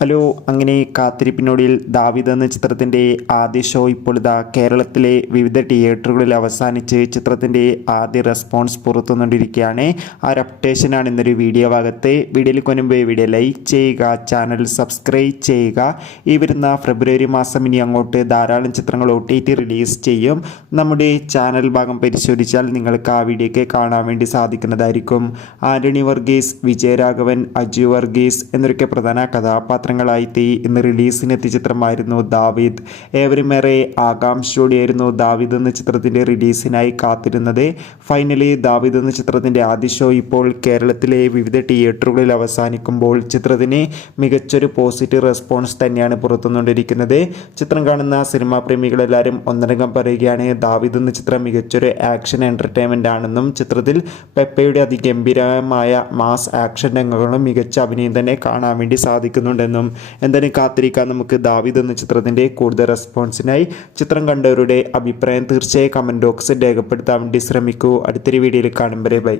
Hello, അങ്ങനെ കാത്തിരിപ്പിനൊടുവിൽ ദാവീദ് എന്ന ചിത്രത്തിൻ്റെ ആദ്യ ഷോ ഇപ്പോൾ ഇതാ കേരളത്തിലെ വിവിധ തിയേറ്ററുകളിൽ അവസാനിച്ച് ചിത്രത്തിൻ്റെ ആദ്യ റെസ്പോൺസ് പുറത്തുവന്നുകൊണ്ടിരിക്കുകയാണ്. ആ ഒരു അപ്ഡേഷനാണ് ഇന്നൊരു വീഡിയോ ഭാഗത്ത്. വീഡിയോയിൽ കൊണ്ടുമ്പോൾ വീഡിയോ ലൈക്ക് ചെയ്യുക, ചാനൽ സബ്സ്ക്രൈബ് ചെയ്യുക. ഈ വരുന്ന ഫെബ്രുവരി മാസം ഇനി അങ്ങോട്ട് ധാരാളം ചിത്രങ്ങൾ OTT റിലീസ് ചെയ്യും. നമ്മുടെ ചാനൽ ഭാഗം പരിശോധിച്ചാൽ നിങ്ങൾക്ക് ആ വീഡിയോയ്ക്ക് കാണാൻ വേണ്ടി സാധിക്കുന്നതായിരിക്കും. ആന്റണി വർഗീസ്, വിജയരാഘവൻ, അജു വർഗീസ് എന്നൊക്കെ പ്രധാന കഥാപാത്രങ്ങളായി ഇന്ന് റിലീസിനെത്തിയ ചിത്രമായിരുന്നു ദാവീദ്. ഏവരുമേറെ ആകാംക്ഷയോടെയായിരുന്നു ദാവീദ് എന്ന ചിത്രത്തിൻ്റെ റിലീസിനായി കാത്തിരുന്നത്. ഫൈനലി ദാവീദ് എന്ന ചിത്രത്തിൻ്റെ ആദ്യ ഷോ ഇപ്പോൾ കേരളത്തിലെ വിവിധ തിയേറ്ററുകളിൽ അവസാനിക്കുമ്പോൾ ചിത്രത്തിന് മികച്ചൊരു പോസിറ്റീവ് റെസ്പോൺസ് തന്നെയാണ് പുറത്തുകൊണ്ടിരിക്കുന്നത്. ചിത്രം കാണുന്ന സിനിമാ പ്രേമികളെല്ലാവരും ഒന്നടങ്കം പറയുകയാണ് ദാവീദ് എന്ന ചിത്രം മികച്ചൊരു ആക്ഷൻ എൻ്റർടൈൻമെൻ്റ് ആണെന്നും ചിത്രത്തിൽ പെപ്പയുടെ അതിഗംഭീരമായ മാസ് ആക്ഷൻ രംഗങ്ങളും മികച്ച അഭിനയം തന്നെ കാണാൻ വേണ്ടി സാധിക്കുന്നുണ്ടെന്നും. എന്തായാലും കാത്തിരിക്കാൻ നമുക്ക് ദാവീദ് എന്ന ചിത്രത്തിൻ്റെ കൂടുതൽ റെസ്പോൺസിനായി. ചിത്രം കണ്ടവരുടെ അഭിപ്രായം തീർച്ചയായും കമൻറ്റ് ബോക്സിൽ രേഖപ്പെടുത്താൻ വേണ്ടി ശ്രമിക്കൂ. അടുത്തൊരു വീഡിയോയിൽ കാണും വരെ ബൈ.